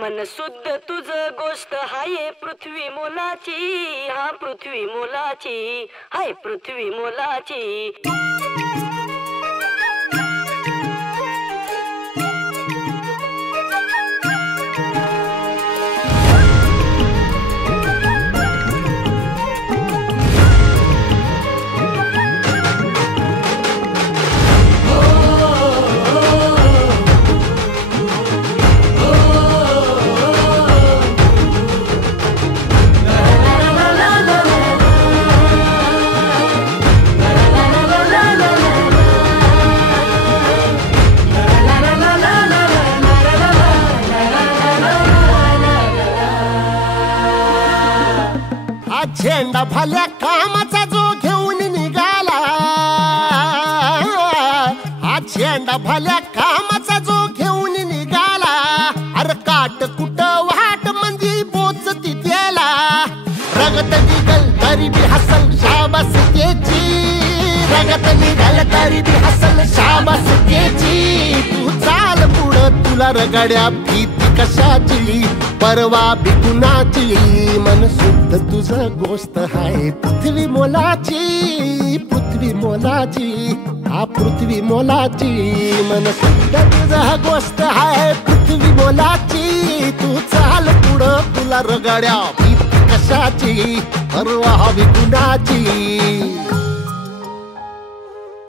मन शुद्ध तुझ गोष्ट हाय पृथ्वी मोलाची, हा पृथ्वी मोलाची, हाय पृथ्वी मोलाची. झेंडा भल्या कामाचा जो घेऊन निघाला, हा झेंडा भल्या कामाचा जो घेऊन निघाला. अरे काट कुट वाट मंदी बोचती त्याला, रगत निघल तरी बी हसल शाबास त्याची, रगत निघल तरी बी हसल शाबास त्याची. तू चाल पुढं तुला रगड्या भीती कशाची, परवा बी कुणाची. मन शुद्ध तुझं गोष्ट हाय पृथ्वी मोलाची, पृथ्वी मोलाची, हा पृथ्वी मोलाची. मन शुद्ध तुझं गोष्ट हाय पृथ्वी मोलाची. तू चाल पुढं तुला रगड्या भीती कशाची, परवा बी कुणाची.